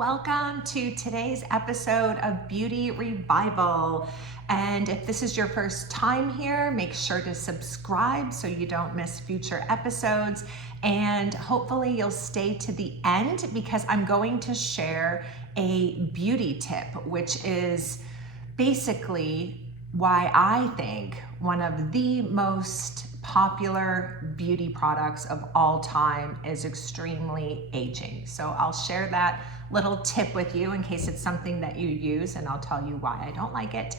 Welcome to today's episode of Beauty Revival. And if this is your first time here, make sure to subscribe so you don't miss future episodes. And hopefully you'll stay to the end because I'm going to share a beauty tip, which is basically why I think one of the most popular beauty products of all time is extremely aging. So I'll share that little tip with you in case it's something that you use, and I'll tell you why I don't like it.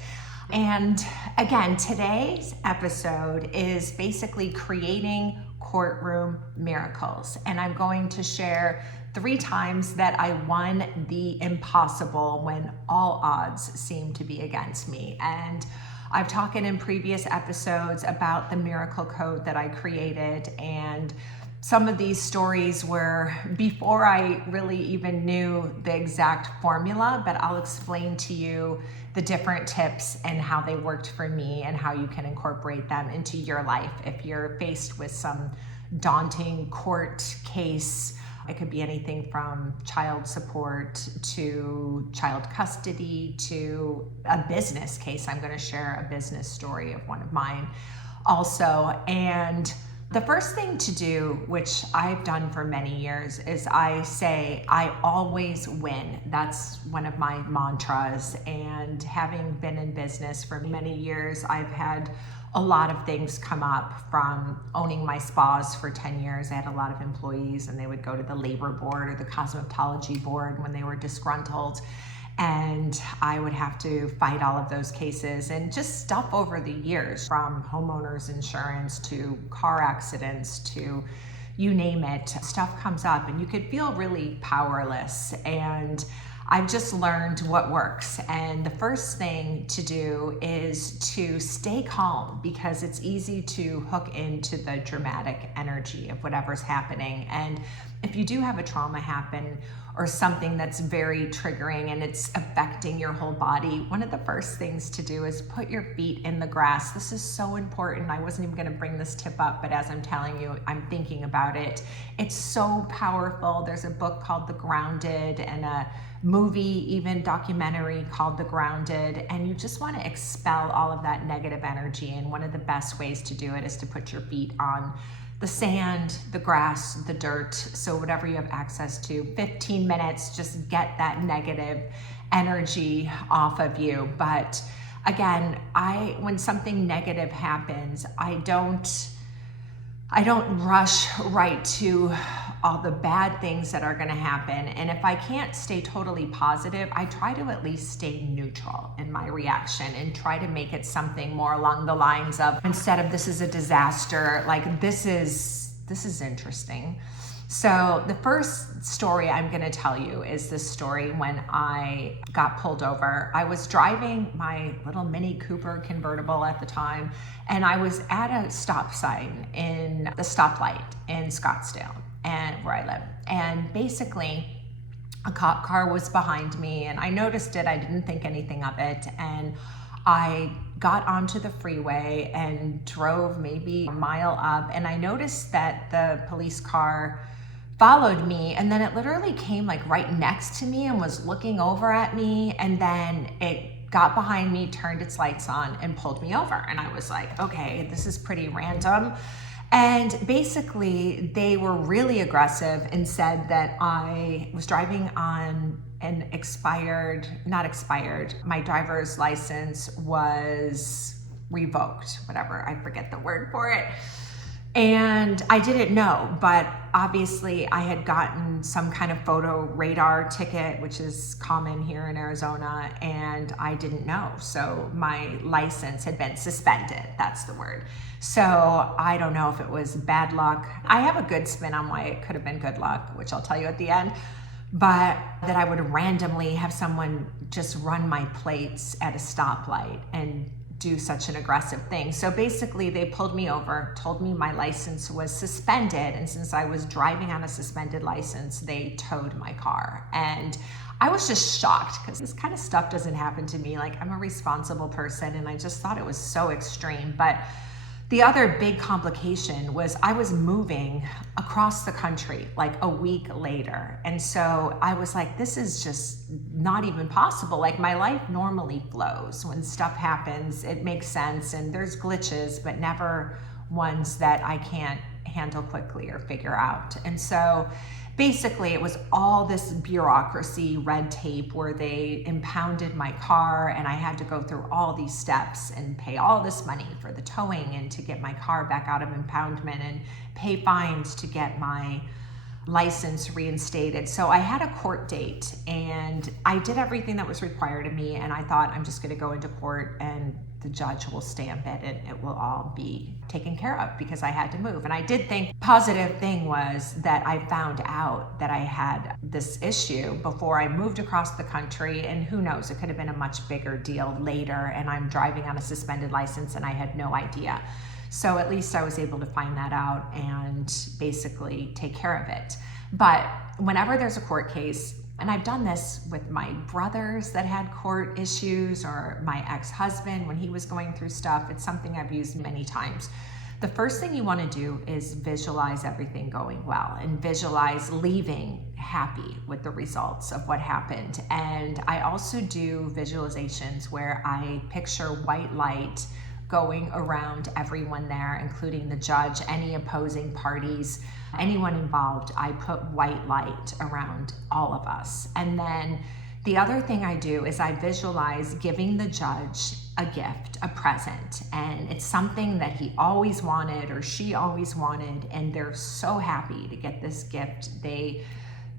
And again, today's episode is basically creating courtroom miracles. And I'm going to share 3 times that I won the impossible when all odds seem to be against me. And I've talked in previous episodes about the miracle code that I created, and some of these stories were before I really even knew the exact formula, but I'll explain to you the different tips and how they worked for me and how you can incorporate them into your life if you're faced with some daunting court case. It could be anything from child support to child custody to a business case. I'm going to share a business story of one of mine also. And the first thing to do, which I've done for many years, is I say, I always win. That's one of my mantras. And having been in business for many years, I've had a lot of things come up, from owning my spas for 10 years. I had a lot of employees and they would go to the labor board or the cosmetology board when they were disgruntled. And I would have to fight all of those cases and just stuff over the years, from homeowners insurance to car accidents to you name it. Stuff comes up and you could feel really powerless. And I've just learned what works. And the first thing to do is to stay calm, because it's easy to hook into the dramatic energy of whatever's happening. And if you do have a trauma happen or something that's very triggering and it's affecting your whole body, one of the first things to do is put your feet in the grass. This is so important. I wasn't even going to bring this tip up, but as I'm telling you, I'm thinking about it. It's so powerful. There's a book called The Grounded and a movie, even documentary called The Grounded, and you just want to expel all of that negative energy. And one of the best ways to do it is to put your feet on the sand, the grass, the dirt, so whatever you have access to. 15 minutes, just get that negative energy off of you. But again, when something negative happens, I don't rush right to all the bad things that are going to happen. And if I can't stay totally positive, I try to at least stay neutral in my reaction and try to make it something more along the lines of, instead of this is a disaster, like this is interesting. So the first story I'm going to tell you is this story when I got pulled over. I was driving my little Mini Cooper convertible at the time, and I was at a stop sign in the stoplight in Scottsdale, and where I live. And basically a cop car was behind me, and I noticed it. I didn't think anything of it. And I got onto the freeway and drove maybe a mile up, and I noticed that the police car followed me, and then it literally came like right next to me and was looking over at me, and then it got behind me, turned its lights on, and pulled me over. And I was like, okay, this is pretty random. And basically they were really aggressive and said that I was driving on an my driver's license was revoked, whatever, I forget the word for it. And I didn't know, but obviously I had gotten some kind of photo radar ticket, which is common here in Arizona, and I didn't know. So my license had been suspended. That's the word. So I don't know if it was bad luck. I have a good spin on why it could have been good luck, which I'll tell you at the end, but that I would randomly have someone just run my plates at a stoplight and do such an aggressive thing. So basically they pulled me over, told me my license was suspended, and since I was driving on a suspended license, they towed my car. And I was just shocked, because this kind of stuff doesn't happen to me. Like, I'm a responsible person, and I just thought it was so extreme. But The other big complication was I was moving across the country like a week later. And so I was like, this is just not even possible. Like, my life normally flows. When stuff happens, it makes sense, and there's glitches, but never ones that I can't handle quickly or figure out. And so basically it was all this bureaucracy, red tape, where they impounded my car and I had to go through all these steps and pay all this money for the towing and to get my car back out of impoundment and pay fines to get my license reinstated. So I had a court date and I did everything that was required of me, and I thought, I'm just going to go into court and the judge will stamp it and it will all be taken care of, because I had to move. And I did think positive thing was that I found out that I had this issue before I moved across the country, and who knows, it could have been a much bigger deal later, and I'm driving on a suspended license and I had no idea. So at least I was able to find that out and basically take care of it. But whenever there's a court case, and I've done this with my brothers that had court issues, or my ex-husband when he was going through stuff, it's something I've used many times. The first thing you want to do is visualize everything going well and visualize leaving happy with the results of what happened. And I also do visualizations where I picture white light going around everyone there, including the judge, any opposing parties, anyone involved. I put white light around all of us. And then the other thing I do is I visualize giving the judge a gift, a present, and it's something that he always wanted or she always wanted, and they're so happy to get this gift. They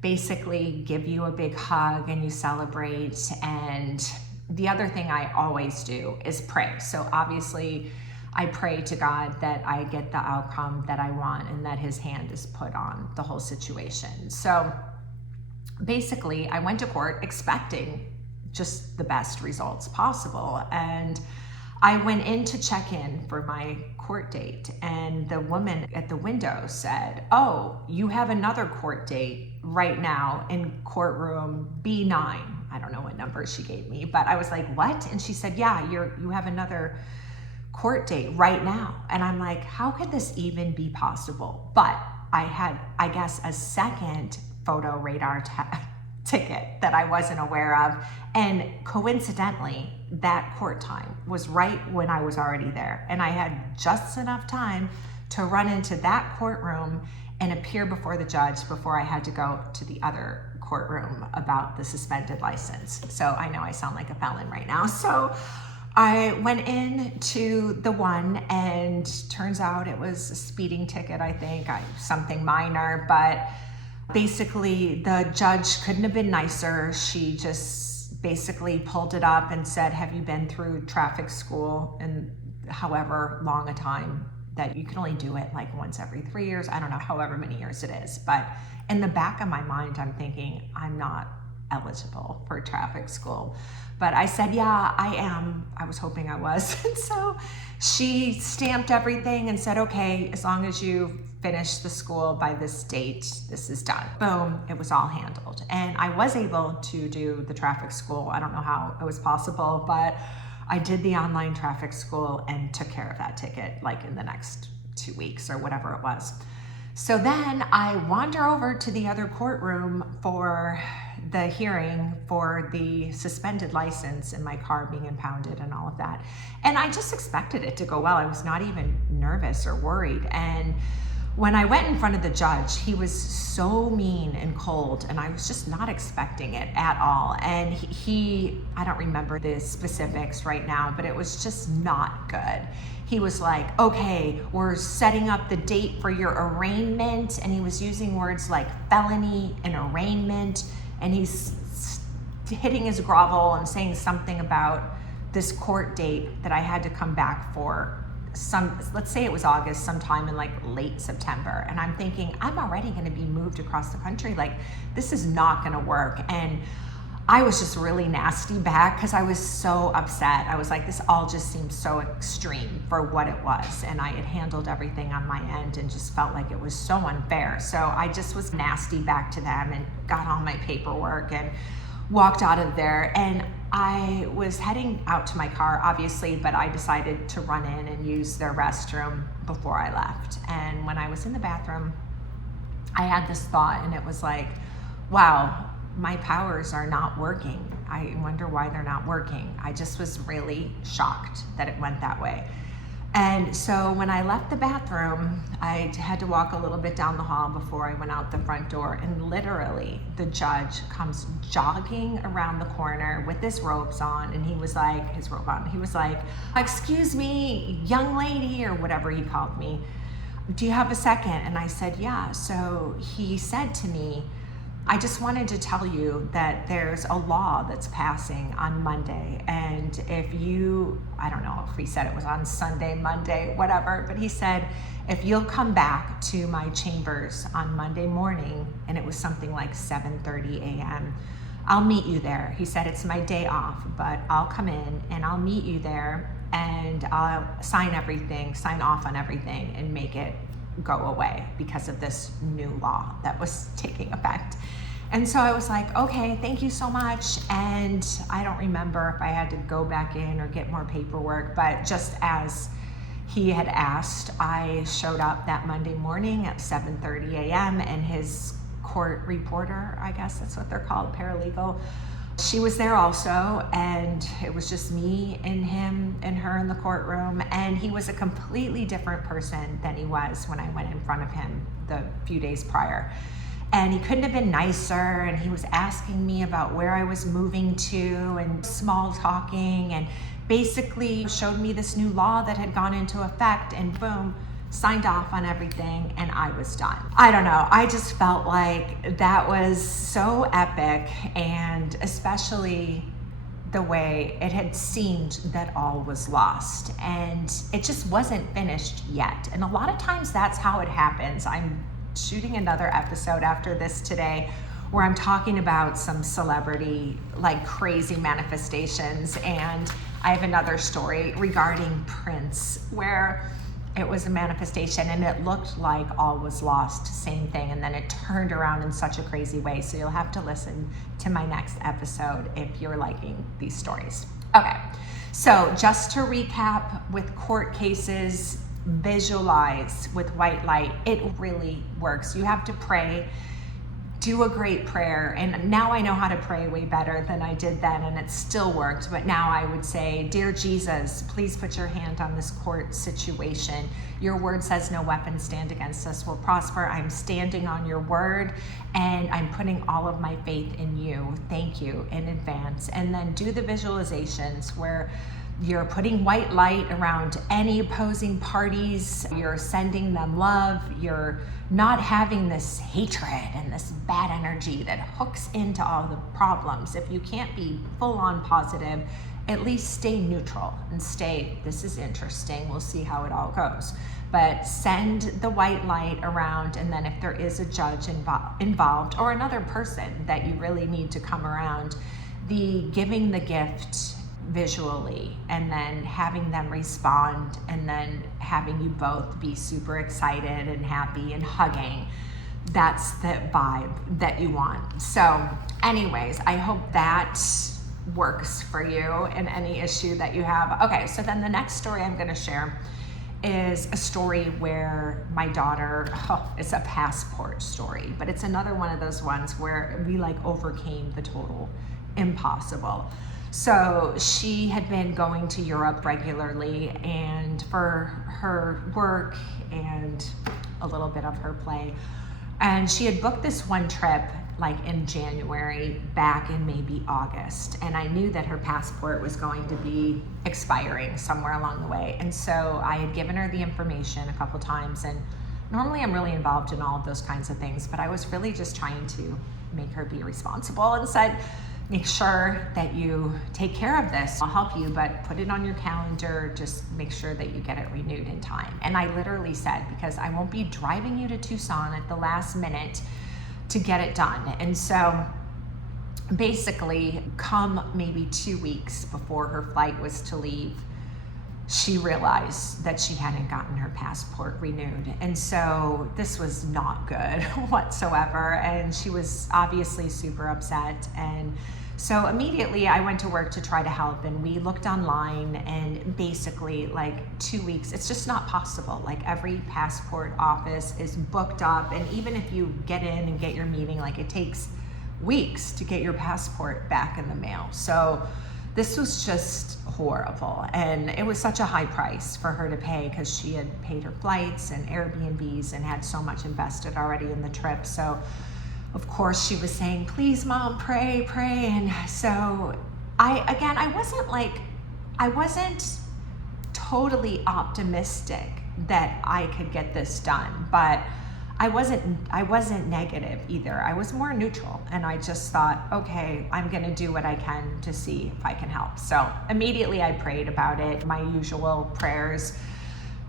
basically give you a big hug and you celebrate. And the other thing I always do is pray. So obviously I pray to God that I get the outcome that I want and that his hand is put on the whole situation. So basically I went to court expecting just the best results possible. And I went in to check in for my court date, and the woman at the window said, "Oh, you have another court date right now in courtroom B9. I don't know what number she gave me, but I was like, what? And she said, yeah, you have another court date right now. And I'm like, how could this even be possible? But I had, I guess, a second photo radar ticket that I wasn't aware of. And coincidentally, that court time was right when I was already there. And I had just enough time to run into that courtroom and appear before the judge before I had to go to the other courtroom about the suspended license. So I know I sound like a felon right now. So I went in to the one, and turns out it was a speeding ticket, I think, something minor, but basically the judge couldn't have been nicer. She just basically pulled it up and said, have you been through traffic school in however long a time that you can only do it like once every 3 years? I don't know, however many years it is. But in the back of my mind, I'm thinking, I'm not eligible for traffic school. But I said, yeah, I am. I was hoping I was. And so she stamped everything and said, okay, as long as you finish the school by this date, this is done. Boom, it was all handled. And I was able to do the traffic school. I don't know how it was possible, but I did the online traffic school and took care of that ticket like in the next 2 weeks or whatever it was. So then I wander over to the other courtroom for the hearing for the suspended license and my car being impounded and all of that. And I just expected it to go well. I was not even nervous or worried. And when I went in front of the judge, he was so mean and cold, and I was just not expecting it at all. And he I don't remember the specifics right now, but it was just not good. He was like, okay, we're setting up the date for your arraignment. And he was using words like felony and arraignment. And he's hitting his grovel and saying something about this court date that I had to come back for let's say it was August, sometime in like late September. And I'm thinking, I'm already going to be moved across the country. Like, this is not going to work. And I was just really nasty back because I was so upset. I was like, this all just seems so extreme for what it was. And I had handled everything on my end and just felt like it was so unfair. So I just was nasty back to them and got all my paperwork and walked out of there. And I was heading out to my car, obviously, but I decided to run in and use their restroom before I left. And when I was in the bathroom, I had this thought, and it was like, wow, my powers are not working. I wonder why they're not working. I just was really shocked that it went that way. And so when I left the bathroom, I had to walk a little bit down the hall before I went out the front door, and literally the judge comes jogging around the corner with his robes on, and he was like, excuse me, young lady, or whatever he called me, do you have a second? And I said, yeah. So he said to me, I just wanted to tell you that there's a law that's passing on Monday. And if you, I don't know if he said it was on Sunday, Monday, whatever, but he said, if you'll come back to my chambers on Monday morning, and it was something like 7:30 a.m., I'll meet you there. He said, it's my day off, but I'll come in and I'll meet you there, and I'll sign off on everything and make it go away because of this new law that was taking effect. And so I was like, okay, thank you so much. And I don't remember if I had to go back in or get more paperwork, but just as he had asked, I showed up that Monday morning at 7:30 a.m. and his court reporter, I guess that's what they're called, paralegal, she was there also, and it was just me and him and her in the courtroom, and he was a completely different person than he was when I went in front of him the few days prior. And he couldn't have been nicer, and he was asking me about where I was moving to and small talking, and basically showed me this new law that had gone into effect, and boom, signed off on everything, and I was done. I don't know, I just felt like that was so epic, and especially the way it had seemed that all was lost, and it just wasn't finished yet. And a lot of times that's how it happens. I'm shooting another episode after this today where I'm talking about some celebrity, like crazy manifestations, and I have another story regarding Prince where it was a manifestation and it looked like all was lost, same thing, and then it turned around in such a crazy way. So you'll have to listen to my next episode if you're liking these stories. Okay, so just to recap, with court cases, visualize with white light. It really works. You have to pray. Do a great prayer. And now I know how to pray way better than I did then, and it still worked. But now I would say, Dear Jesus, please put your hand on this court situation. Your word says no weapon stand against us will prosper. I'm standing on your word, and I'm putting all of my faith in you. Thank you in advance. And then do the visualizations where you're putting white light around any opposing parties. You're sending them love. You're not having this hatred and this bad energy that hooks into all the problems. If you can't be full on positive, at least stay neutral and stay, this is interesting, we'll see how it all goes. But send the white light around, and then if there is a judge involved or another person that you really need to come around, the giving the gift visually, and then having them respond, and then having you both be super excited and happy and hugging. That's the vibe that you want. So anyways, I hope that works for you in any issue that you have. Okay, so then the next story I'm going to share is a story where my daughter, it's a passport story, but it's another one of those ones where we like overcame the total impossible. So she had been going to Europe regularly, and for her work and a little bit of her play. And she had booked this one trip like in January, back in maybe August. And I knew that her passport was going to be expiring somewhere along the way. And so I had given her the information a couple times, and normally I'm really involved in all of those kinds of things, but I was really just trying to make her be responsible and said, make sure that you take care of this. I'll help you, but put it on your calendar. Just make sure that you get it renewed in time. And I literally said, because I won't be driving you to Tucson at the last minute to get it done. And so basically, come maybe 2 weeks before her flight was to leave, she realized that she hadn't gotten her passport renewed. And so this was not good whatsoever. And she was obviously super upset. And So immediately I went to work to try to help, and we looked online, and basically like 2 weeks, it's just not possible. Like every passport office is booked up, and even if you get in and get your meeting, like it takes weeks to get your passport back in the mail. So this was just horrible, and it was such a high price for her to pay because she had paid her flights and Airbnbs and had so much invested already in the trip. So of course she was saying, please mom, pray. And so I wasn't totally optimistic that I could get this done, but I wasn't negative either. I was more neutral, and I just thought, okay, I'm gonna do what I can to see if I can help. So immediately I prayed about it, my usual prayers.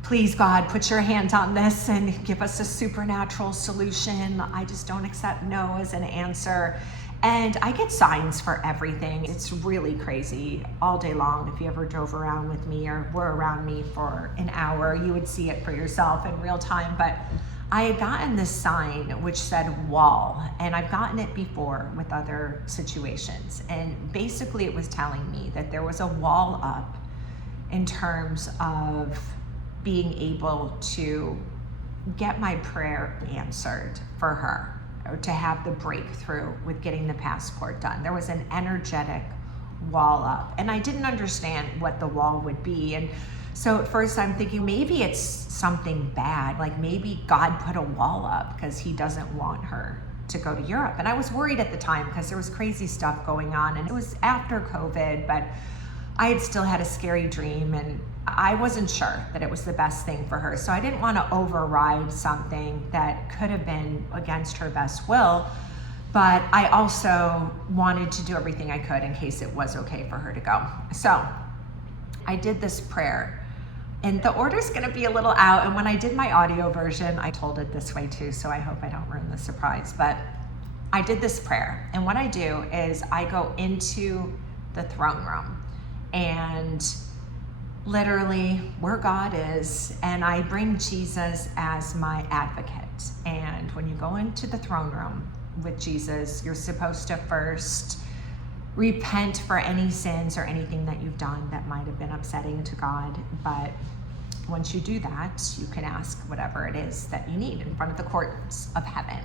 Please God, put your hand on this and give us a supernatural solution. I just don't accept no as an answer. And I get signs for everything. It's really crazy all day long. If you ever drove around with me or were around me for an hour, you would see it for yourself in real time. But I had gotten this sign which said wall, and I've gotten it before with other situations. And basically it was telling me that there was a wall up in terms of being able to get my prayer answered for her, or to have the breakthrough with getting the passport done. There was an energetic wall up, and I didn't understand what the wall would be. And so at first I'm thinking maybe it's something bad, like maybe God put a wall up because he doesn't want her to go to Europe. And I was worried at the time because there was crazy stuff going on, and it was after COVID, but I had still had a scary dream, and I wasn't sure that it was the best thing for her. So I didn't want to override something that could have been against her best will, but I also wanted to do everything I could in case it was okay for her to go. So I did this prayer, and the order's gonna be a little out, and when I did my audio version, I told it this way too, so I hope I don't ruin the surprise, but I did this prayer, and what I do is I go into the throne room, and literally where God is, and I bring Jesus as my advocate. And when you go into the throne room with Jesus, you're supposed to first repent for any sins or anything that you've done that might have been upsetting to God. But once you do that, you can ask whatever it is that you need in front of the courts of heaven.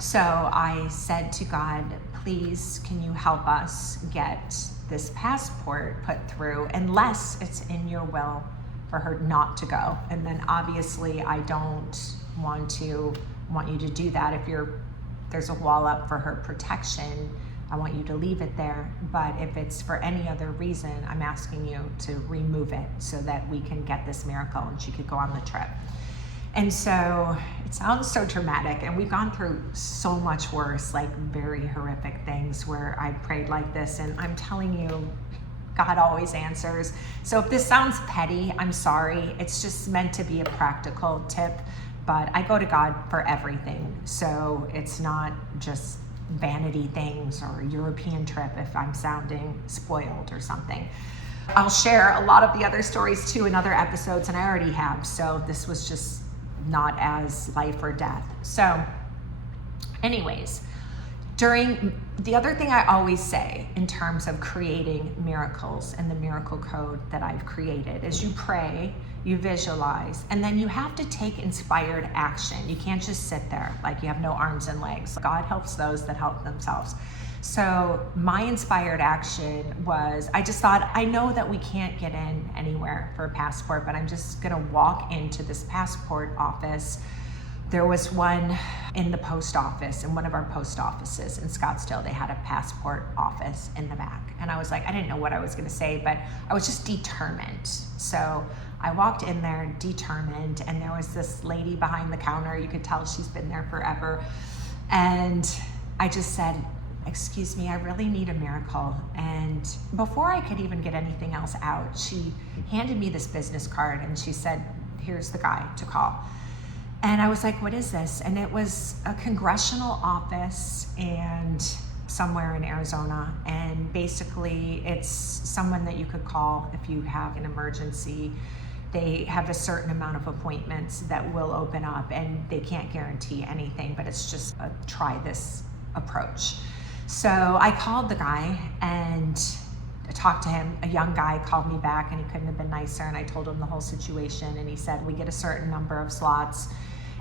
So I said to God, please, can you help us get this passport put through, unless it's in your will for her not to go. And then obviously I don't want you to do that. If there's a wall up for her protection, I want you to leave it there. But if it's for any other reason, I'm asking you to remove it so that we can get this miracle and she could go on the trip. And so it sounds so dramatic, and we've gone through so much worse, like very horrific things where I prayed like this, and I'm telling you, God always answers. So if this sounds petty, I'm sorry. It's just meant to be a practical tip, but I go to God for everything. So it's not just vanity things or a European trip if I'm sounding spoiled or something. I'll share a lot of the other stories too in other episodes, and I already have. So this was just not as life or death. So anyways, the other thing I always say in terms of creating miracles and the miracle code that I've created is you pray, you visualize, and then you have to take inspired action. You can't just sit there like you have no arms and legs. God helps those that help themselves. So my inspired action was, I just thought, I know that we can't get in anywhere for a passport, but I'm just gonna walk into this passport office. There was one in the post office, in one of our post offices in Scottsdale. They had a passport office in the back. And I was like, I didn't know what I was gonna say, but I was just determined. So I walked in there determined, and there was this lady behind the counter. You could tell she's been there forever. And I just said, excuse me, I really need a miracle. And before I could even get anything else out, she handed me this business card, and she said, here's the guy to call. And I was like, what is this? And it was a congressional office and somewhere in Arizona. And basically it's someone that you could call if you have an emergency. They have a certain amount of appointments that will open up, and they can't guarantee anything, but it's just a try this approach. So I called the guy and I talked to him. A young guy called me back and he couldn't have been nicer, and I told him the whole situation, and he said, we get a certain number of slots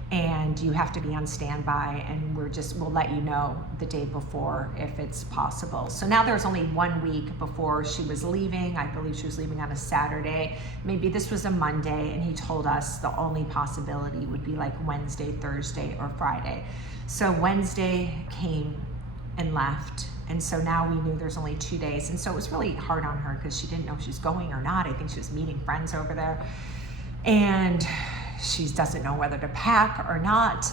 and you have to be on standby, and we'll let you know the day before if it's possible. So now there's only 1 week before she was leaving. I believe she was leaving on a Saturday. Maybe this was a Monday, and he told us the only possibility would be like Wednesday, Thursday, or Friday. So Wednesday came and left. And so now we knew there's only 2 days. And so it was really hard on her because she didn't know if she was going or not. I think she was meeting friends over there. And she doesn't know whether to pack or not.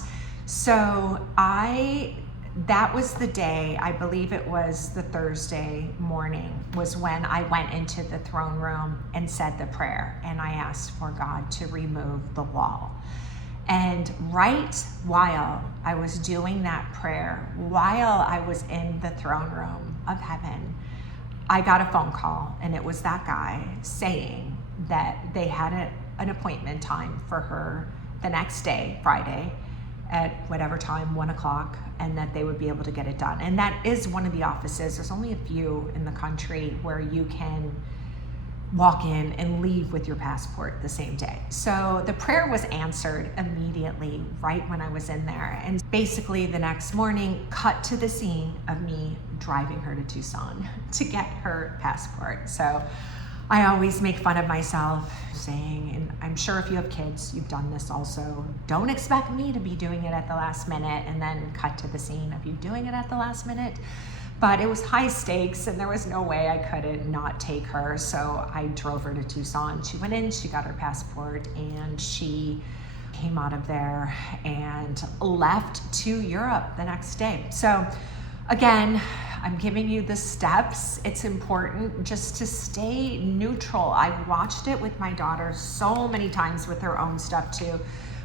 So that was the day, I believe it was the Thursday morning, was when I went into the throne room and said the prayer. And I asked for God to remove the wall. And right while I was doing that prayer, while I was in the throne room of heaven, I got a phone call, and it was that guy saying that they had an appointment time for her the next day, Friday, at whatever time, 1 o'clock, and that they would be able to get it done. And that is one of the offices. There's only a few in the country where you can walk in and leave with your passport the same day. So the prayer was answered immediately right when I was in there. And basically the next morning, cut to the scene of me driving her to Tucson to get her passport. So I always make fun of myself saying, and I'm sure if you have kids, you've done this also, don't expect me to be doing it at the last minute, and then cut to the scene of you doing it at the last minute. But it was high stakes, and there was no way I couldn't not take her. So I drove her to Tucson. She went in, she got her passport, and she came out of there and left to Europe the next day. So again, I'm giving you the steps. It's important just to stay neutral. I've watched it with my daughter so many times with her own stuff too.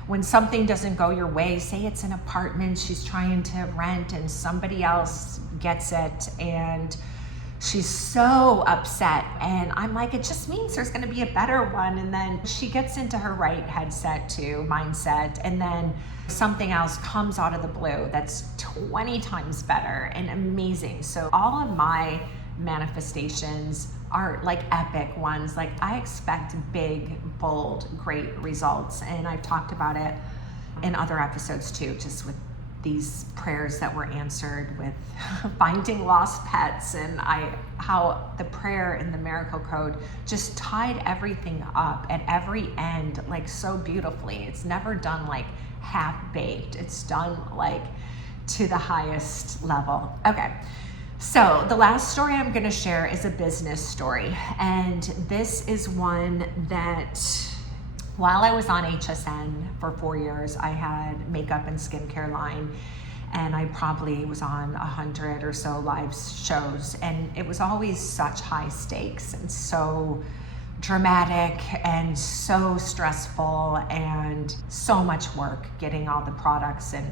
When something doesn't go your way, say it's an apartment she's trying to rent and somebody else gets it, and she's so upset. And I'm like, it just means there's gonna be a better one. And then she gets into her right mindset, and then something else comes out of the blue that's 20 times better and amazing. So all of my manifestations are like epic ones. Like I expect big, bold, great results. And I've talked about it in other episodes too, just with these prayers that were answered with finding lost pets, and how the prayer in the miracle code just tied everything up at every end, like so beautifully. It's never done like half-baked. It's done like to the highest level. Okay. So the last story I'm going to share is a business story. And this is one that while I was on HSN for 4 years, I had makeup and skincare line, and I probably was on 100 or so live shows. And it was always such high stakes and so dramatic and so stressful and so much work getting all the products and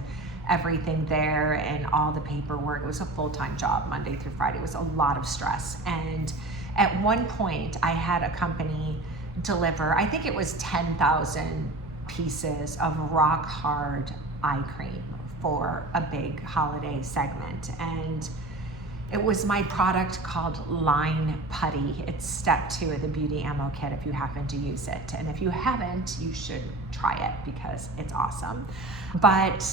everything there and all the paperwork. It was a full-time job, Monday through Friday. It was a lot of stress. And at one point I had a company deliver, I think it was 10,000 pieces of rock hard eye cream for a big holiday segment. And it was my product called Line Putty. It's step 2 of the beauty ammo kit if you happen to use it. And if you haven't, you should try it because it's awesome. But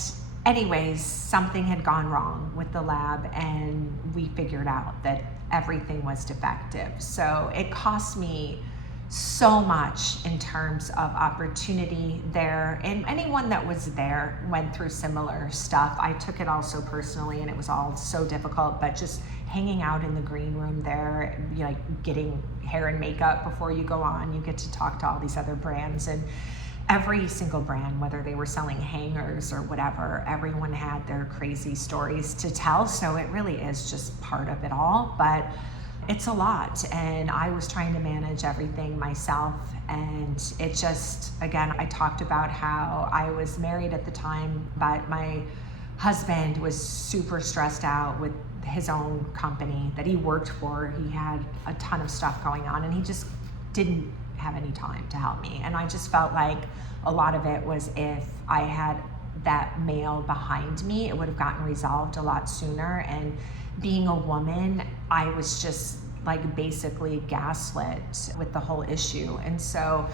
anyways, something had gone wrong with the lab, and we figured out that everything was defective. So it cost me so much in terms of opportunity there, and anyone that was there went through similar stuff. I took it all so personally, and it was all so difficult, but just hanging out in the green room there, you know, like getting hair and makeup before you go on, you get to talk to all these other brands, and every single brand, whether they were selling hangers or whatever, everyone had their crazy stories to tell. So it really is just part of it all, but it's a lot. And I was trying to manage everything myself. And it just, again, I talked about how I was married at the time, but my husband was super stressed out with his own company that he worked for. He had a ton of stuff going on, and he just didn't have any time to help me. And I just felt like a lot of it was, if I had that male behind me, it would have gotten resolved a lot sooner. And being a woman, I was just like basically gaslit with the whole issue. And so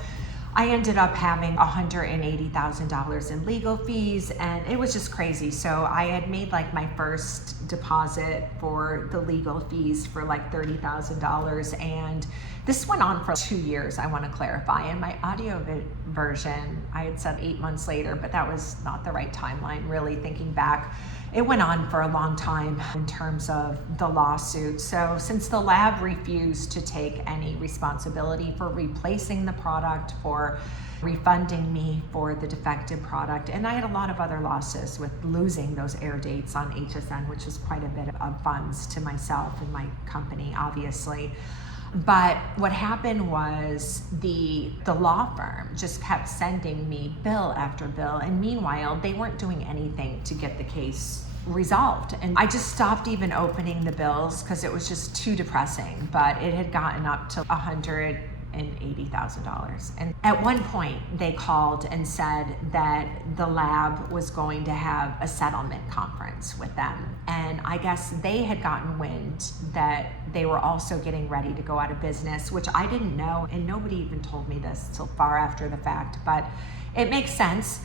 I ended up having $180,000 in legal fees, and it was just crazy. So I had made like my first deposit for the legal fees for like $30,000, and this went on for 2 years, I want to clarify. In my audio version, I had said 8 months later, but that was not the right timeline, really, thinking back. It went on for a long time in terms of the lawsuit. So since the lab refused to take any responsibility for replacing the product, for refunding me for the defective product, and I had a lot of other losses with losing those air dates on HSN, which was quite a bit of funds to myself and my company, obviously. But what happened was the law firm just kept sending me bill after bill, and meanwhile they weren't doing anything to get the case resolved. And I just stopped even opening the bills because it was just too depressing. But it had gotten up to $180,000. And at one point they called and said that the lab was going to have a settlement conference with them. And I guess they had gotten wind that they were also getting ready to go out of business, which I didn't know. And nobody even told me this till far after the fact, but it makes sense.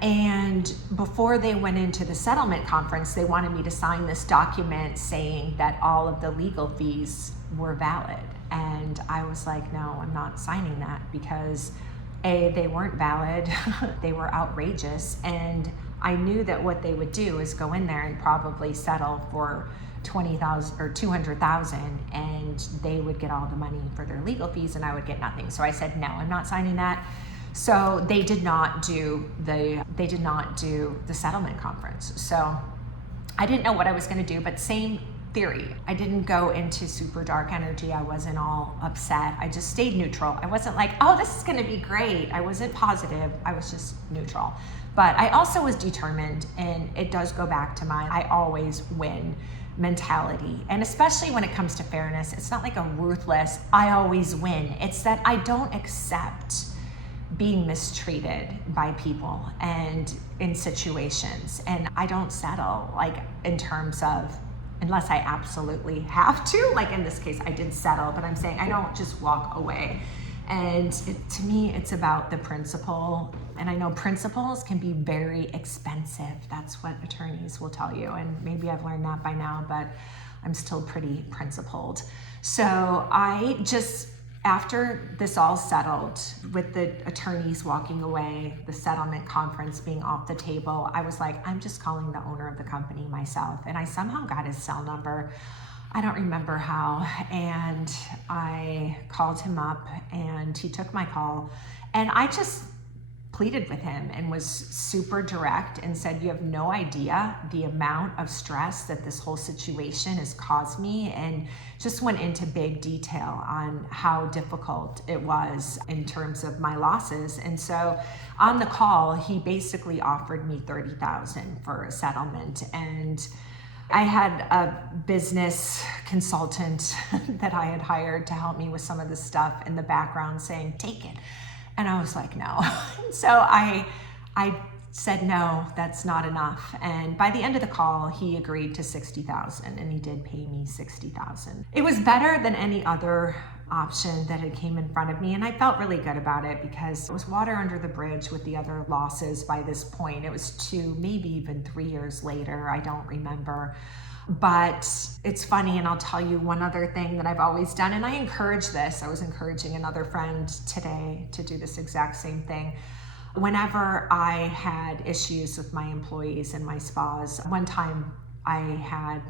And before they went into the settlement conference, they wanted me to sign this document saying that all of the legal fees were valid. And I was like, no, I'm not signing that, because A, they weren't valid, they were outrageous, and I knew that what they would do is go in there and probably settle for $20,000 or $200,000, and they would get all the money for their legal fees and I would get nothing. So I said, no, I'm not signing that. So they did not do the settlement conference. So I didn't know what I was going to do, but same theory. I didn't go into super dark energy. I wasn't all upset. I just stayed neutral. I wasn't like, oh, this is going to be great. I wasn't positive. I was just neutral. But I also was determined, and it does go back to my I always win mentality. And especially when it comes to fairness, it's not like a ruthless, I always win. It's that I don't accept being mistreated by people and in situations. And I don't settle, like in terms of, unless I absolutely have to, like in this case, I did settle, but I'm saying I don't just walk away. And to me, it's about the principle. And I know principles can be very expensive. That's what attorneys will tell you. And maybe I've learned that by now, but I'm still pretty principled. So I just, after this all settled, with the attorneys walking away, the settlement conference being off the table, I was like, I'm just calling the owner of the company myself. And I somehow got his cell number. I don't remember how. And I called him up and he took my call. And I just pleaded with him and was super direct and said, you have no idea the amount of stress that this whole situation has caused me, and just went into big detail on how difficult it was in terms of my losses. And so on the call, he basically offered me $30,000 for a settlement. And I had a business consultant that I had hired to help me with some of the stuff in the background saying, take it. And I was like, no. So I said, no, that's not enough. And by the end of the call, he agreed to $60,000, and he did pay me $60,000. It was better than any other option that had came in front of me. And I felt really good about it because it was water under the bridge with the other losses by this point. It was 2, maybe even 3 years later. I don't remember. But it's funny, and I'll tell you one other thing that I've always done, and I encourage this. I was encouraging another friend today to do this exact same thing. Whenever I had issues with my employees and my spas, one time I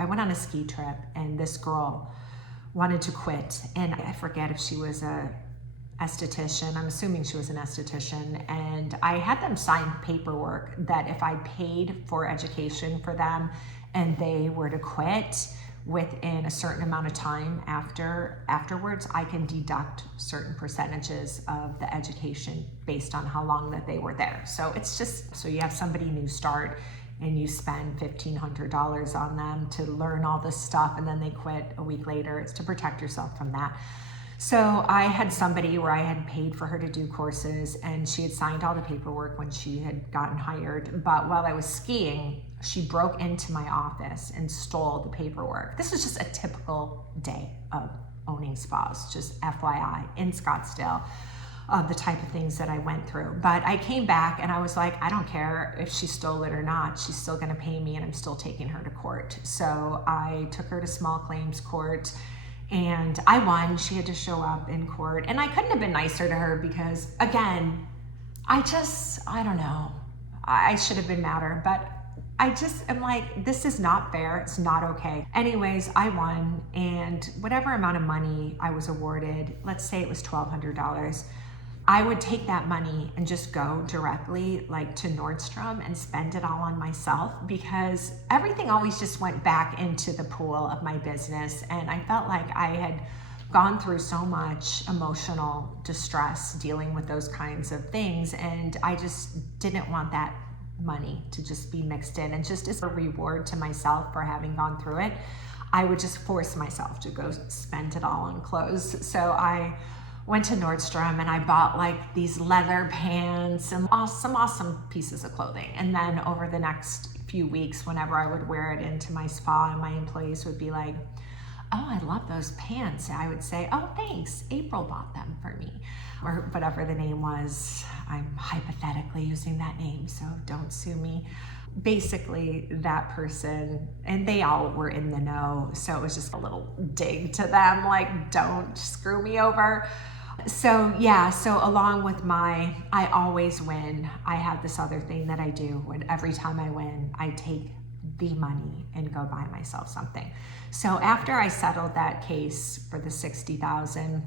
went on a ski trip, and this girl wanted to quit, and I forget if she was a esthetician. I'm assuming she was an esthetician, and I had them sign paperwork that if I paid for education for them and they were to quit within a certain amount of time afterwards, I can deduct certain percentages of the education based on how long that they were there. So it's just, so you have somebody new start and you spend $1,500 on them to learn all this stuff, and then they quit a week later. It's to protect yourself from that. So I had somebody where I had paid for her to do courses, and she had signed all the paperwork when she had gotten hired. But while I was skiing, She broke into my office and stole the paperwork. This was just a typical day of owning spas, just FYI, in Scottsdale, of the type of things that I went through. But I came back and I was like, I don't care if she stole it or not, she's still gonna pay me and I'm still taking her to court. So I took her to small claims court and I won. She had to show up in court and I couldn't have been nicer to her because, again, I don't know, I should have been madder, but I just am like, this is not fair. It's not okay. Anyways, I won, and whatever amount of money I was awarded, let's say it was $1,200, I would take that money and just go directly like to Nordstrom and spend it all on myself, because everything always just went back into the pool of my business. And I felt like I had gone through so much emotional distress dealing with those kinds of things, and I just didn't want that money to just be mixed in. And just as a reward to myself for having gone through it, I would just force myself to go spend it all on clothes. So I went to Nordstrom and I bought like these leather pants and some awesome pieces of clothing. And then over the next few weeks, whenever I would wear it into my spa, and my employees would be like, oh, I love those pants, I would say, oh, thanks, April bought them for me, or whatever the name was. I'm hypothetically using that name, so don't sue me. Basically, that person, and they all were in the know, so it was just a little dig to them, like, don't screw me over. So yeah, so along with my, I always win, I have this other thing that I do when every time I win, I take the money and go buy myself something. So after I settled that case for the $60,000,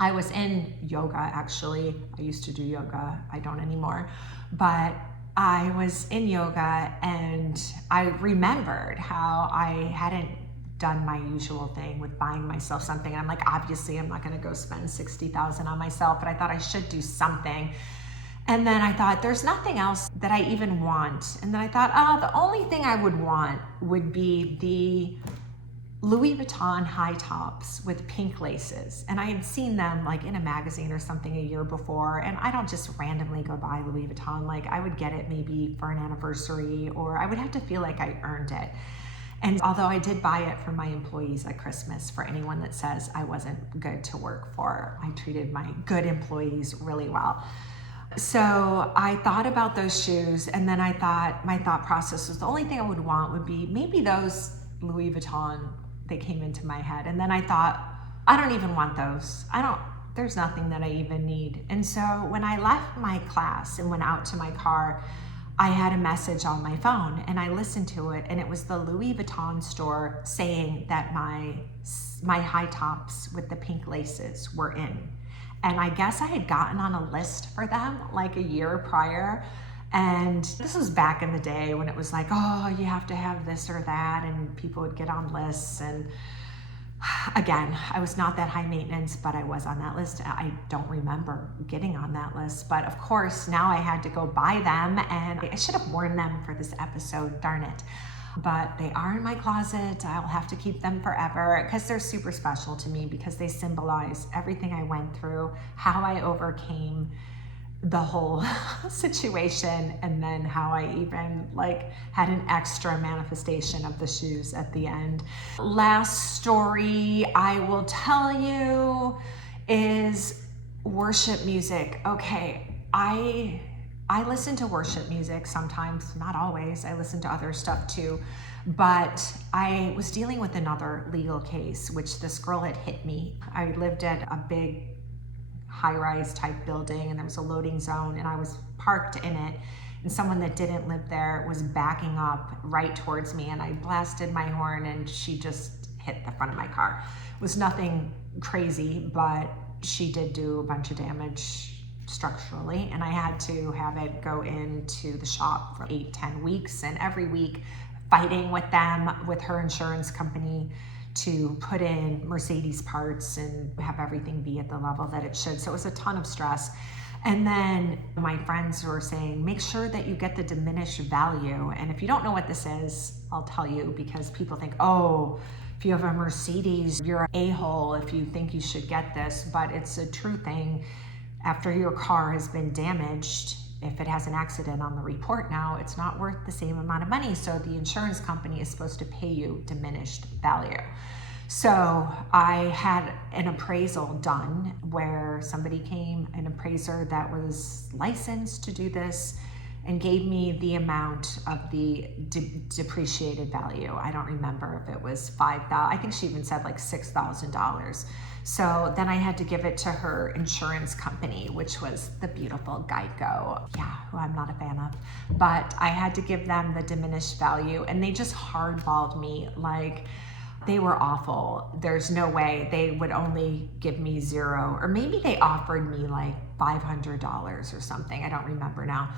I was in yoga. Actually, I used to do yoga, I don't anymore, but I was in yoga and I remembered how I hadn't done my usual thing with buying myself something. And I'm like, obviously I'm not gonna go spend $60,000 on myself, but I thought I should do something. And then I thought, there's nothing else that I even want. And then I thought, the only thing I would want would be the Louis Vuitton high tops with pink laces. And I had seen them like in a magazine or something a year before. And I don't just randomly go buy Louis Vuitton. Like I would get it maybe for an anniversary, or I would have to feel like I earned it. And although I did buy it for my employees at Christmas, for anyone that says I wasn't good to work for, I treated my good employees really well. So I thought about those shoes, and then I thought, my thought process was the only thing I would want would be maybe those Louis Vuitton. They came into my head. And then I thought, I don't even want those. There's nothing that I even need. And so when I left my class and went out to my car, I had a message on my phone and I listened to it, and it was the Louis Vuitton store saying that my high tops with the pink laces were in. And I guess I had gotten on a list for them like a year prior. And this was back in the day when it was like, oh, you have to have this or that, and people would get on lists. And again, I was not that high maintenance, but I was on that list. I don't remember getting on that list, but of course now I had to go buy them, and I should have worn them for this episode, darn it. But they are in my closet. I'll have to keep them forever because they're super special to me, because they symbolize everything I went through, how I overcame the whole situation, and then how I even had an extra manifestation of the shoes at the end. Last story I will tell you is worship music. Okay, I listen to worship music sometimes, not always. I listen to other stuff too. But I was dealing with another legal case, which this girl had hit me. I lived at a big high-rise type building, and there was a loading zone, and I was parked in it, and someone that didn't live there was backing up right towards me, and I blasted my horn, and she just hit the front of my car. It was nothing crazy, but she did do a bunch of damage structurally, and I had to have it go into the shop for 8-10 weeks, and every week fighting with them, with her insurance company, to put in Mercedes parts and have everything be at the level that it should. So it was a ton of stress. And then my friends were saying, make sure that you get the diminished value. And if you don't know what this is, I'll tell you, because people think, oh, if you have a Mercedes, you're an a-hole if you think you should get this. But it's a true thing. After your car has been damaged, if it has an accident on the report now, it's not worth the same amount of money. So the insurance company is supposed to pay you diminished value. So I had an appraisal done where somebody came, an appraiser that was licensed to do this, and gave me the amount of the depreciated value. I don't remember if it was $5,000. I think she even said like $6,000. So then I had to give it to her insurance company, which was the beautiful Geico, who I'm not a fan of. But I had to give them the diminished value, and they just hardballed me. Like, they were awful. There's no way they would only give me $0, or maybe they offered me like $500 or something. I don't remember now.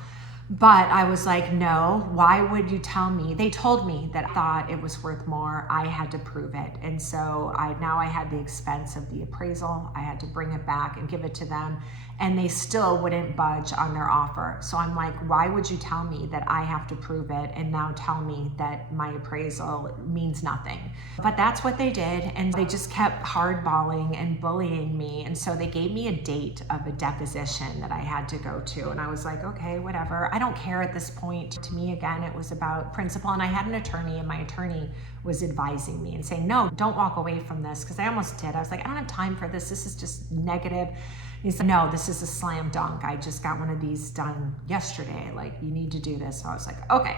But I was like, no, why would you tell me? They told me that I thought it was worth more. I had to prove it. And so now I had the expense of the appraisal. I had to bring it back and give it to them. And they still wouldn't budge on their offer. So I'm like, why would you tell me that I have to prove it and now tell me that my appraisal means nothing? But that's what they did. And they just kept hardballing and bullying me. And so they gave me a date of a deposition that I had to go to. And I was like, okay, whatever. I don't care at this point. To me, again, it was about principle. And I had an attorney, and my attorney was advising me and saying, no, don't walk away from this. Because I almost did. I was like, I don't have time for this. This is just negative. He said, no, this is a slam dunk. I just got one of these done yesterday. Like, you need to do this. So I was like, okay.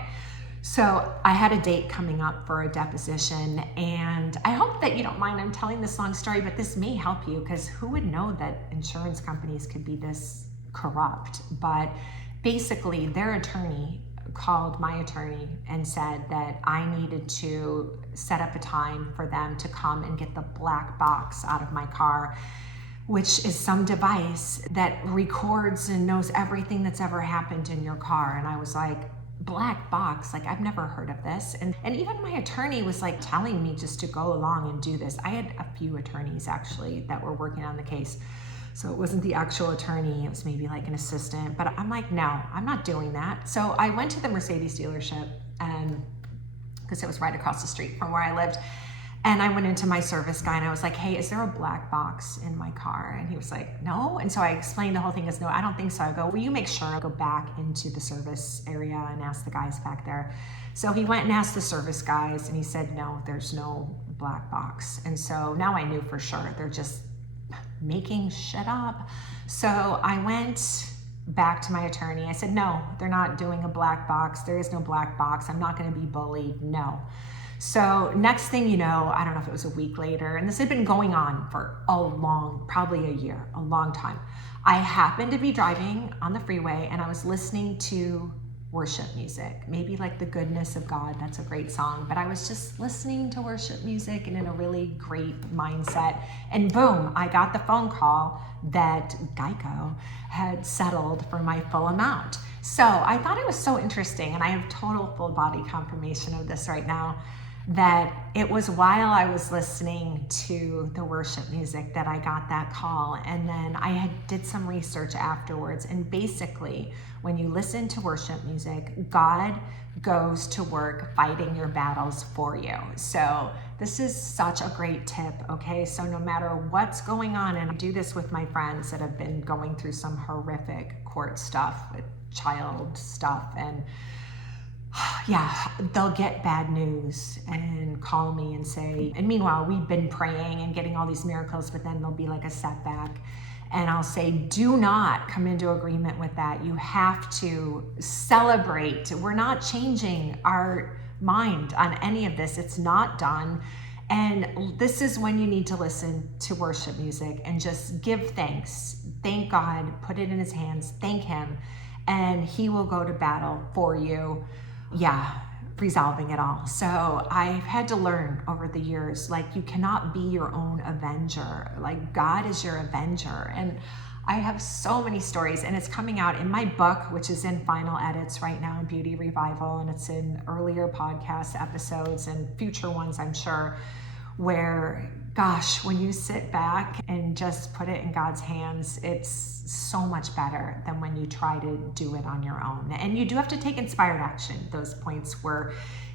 So I had a date coming up for a deposition, and I hope that you don't mind I'm telling this long story, but this may help you, because who would know that insurance companies could be this corrupt? But basically, their attorney called my attorney and said that I needed to set up a time for them to come and get the black box out of my car, which is some device that records and knows everything that's ever happened in your car. And I was like, black box? Like, I've never heard of this. And even my attorney was like telling me just to go along and do this. I had a few attorneys actually that were working on the case. So it wasn't the actual attorney, it was maybe like an assistant. But I'm like, no, I'm not doing that. So I went to the Mercedes dealership, because it was right across the street from where I lived. And I went into my service guy and I was like, hey, is there a black box in my car? And he was like, no. And so I explained the whole thing as, no, I don't think so. I go, will you make sure I go back into the service area and ask the guys back there? So he went and asked the service guys, and he said, no, there's no black box. And so now I knew for sure they're just making shit up. So I went back to my attorney. I said, no, they're not doing a black box. There is no black box. I'm not going to be bullied. No. So next thing you know, I don't know if it was a week later, and this had been going on for probably a year, a long time. I happened to be driving on the freeway, and I was listening to worship music, maybe like The Goodness of God. That's a great song, but I was just listening to worship music and in a really great mindset. And boom, I got the phone call that Geico had settled for my full amount. So I thought it was so interesting, and I have total full body confirmation of this right now, that it was while I was listening to the worship music that I got that call. And then I did some research afterwards. And basically, when you listen to worship music, God goes to work fighting your battles for you. So this is such a great tip, okay? So no matter what's going on, and I do this with my friends that have been going through some horrific court stuff, with child stuff, and yeah, they'll get bad news and call me and say, and meanwhile, we've been praying and getting all these miracles, but then there'll be like a setback. And I'll say, do not come into agreement with that. You have to celebrate. We're not changing our mind on any of this. It's not done. And this is when you need to listen to worship music and just give thanks. Thank God, put it in his hands, thank him, and he will go to battle for you. Yeah, resolving it all. So I've had to learn over the years, like, you cannot be your own avenger. Like, God is your avenger. And I have so many stories, and it's coming out in my book, which is in final edits right now in Beauty Revival, and it's in earlier podcast episodes and future ones, I'm sure, where, gosh, when you sit back and just put it in God's hands, it's so much better than when you try to do it on your own. And you do have to take inspired action. Those points were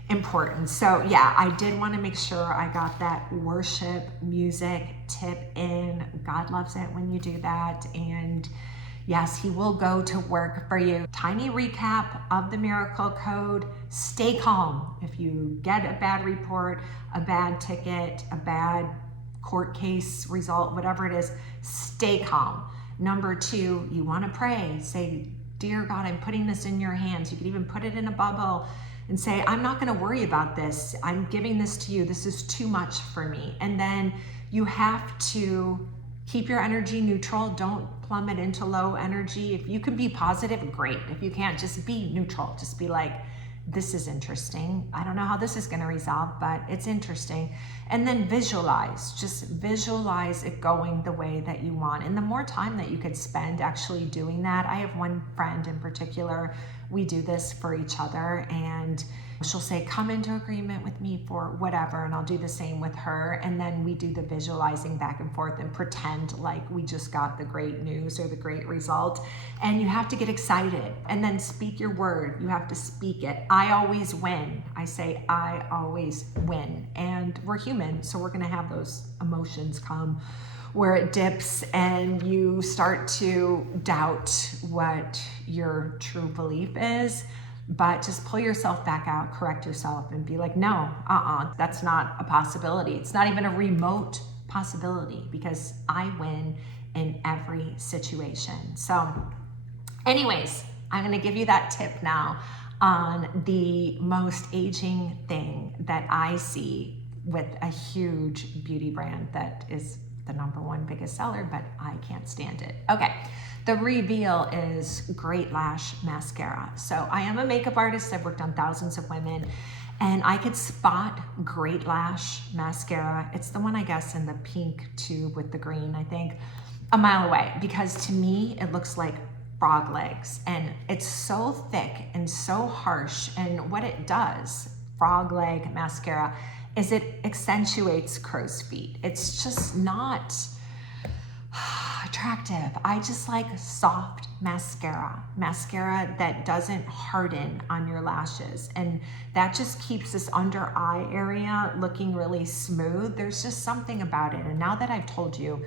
important. So yeah, I did want to make sure I got that worship music tip in. God loves it when you do that. And Yes, he will go to work for you. Tiny recap of the miracle code. Stay calm. If you get a bad report, a bad ticket, a bad court case result, whatever it is, stay calm. Number 2, you want to pray. Say, dear God, I'm putting this in your hands. You could even put it in a bubble and say, I'm not going to worry about this. I'm giving this to you. This is too much for me. And then you have to keep your energy neutral. Don't plummet into low energy. If you can be positive, great. If you can't, just be neutral. Just be like, this is interesting. I don't know how this is going to resolve, but it's interesting. And then visualize. Just visualize it going the way that you want. And the more time that you could spend actually doing that, I have one friend in particular, we do this for each other, and she'll say, come into agreement with me for whatever, and I'll do the same with her. And then we do the visualizing back and forth and pretend like we just got the great news or the great result. And you have to get excited and then speak your word. You have to speak it. I always win. I say, I always win. And we're human, so we're going to have those emotions come where it dips and you start to doubt what your true belief is. But just pull yourself back out, correct yourself, and be like, no, that's not a possibility. It's not even a remote possibility, because I win in every situation. So anyways, I'm going to give you that tip now on the most aging thing that I see with a huge beauty brand that is the #1 biggest seller, but I can't stand it. Okay. The reveal is Great Lash Mascara. So I am a makeup artist. I've worked on thousands of women, and I could spot Great Lash Mascara. It's the one, I guess, in the pink tube with the green, I think, a mile away, because to me, it looks like frog legs, and it's so thick and so harsh. And what it does, frog leg mascara, is it accentuates crow's feet. It's just not attractive. I just like soft mascara that doesn't harden on your lashes, and that just keeps this under eye area looking really smooth. There's just something about it, and now that I've told you,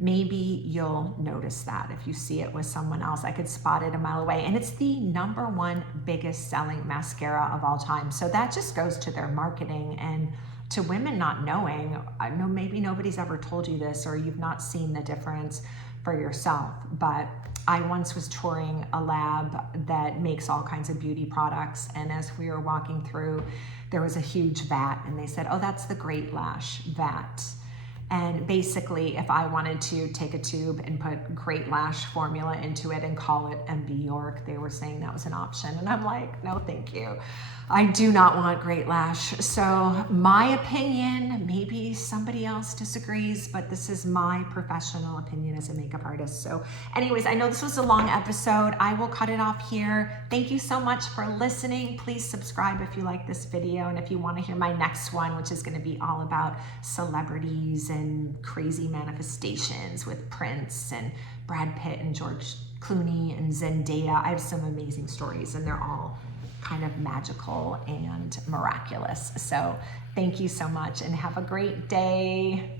maybe you'll notice that if you see it with someone else. I could spot it a mile away, and it's the #1 biggest selling mascara of all time. So that just goes to their marketing and to women not knowing. I know maybe nobody's ever told you this, or you've not seen the difference for yourself, but I once was touring a lab that makes all kinds of beauty products, and as we were walking through, there was a huge vat, and they said, oh, that's the Great Lash vat. And basically, if I wanted to take a tube and put Great Lash formula into it and call it MB York, they were saying that was an option. And I'm like, no, thank you. I do not want Great Lash. So my opinion, maybe somebody else disagrees, but this is my professional opinion as a makeup artist. So anyways, I know this was a long episode. I will cut it off here. Thank you so much for listening. Please subscribe if you like this video, and if you want to hear my next one, which is going to be all about celebrities and crazy manifestations with Prince and Brad Pitt and George Clooney and Zendaya. I have some amazing stories, and they're all kind of magical and miraculous. So thank you so much, and have a great day.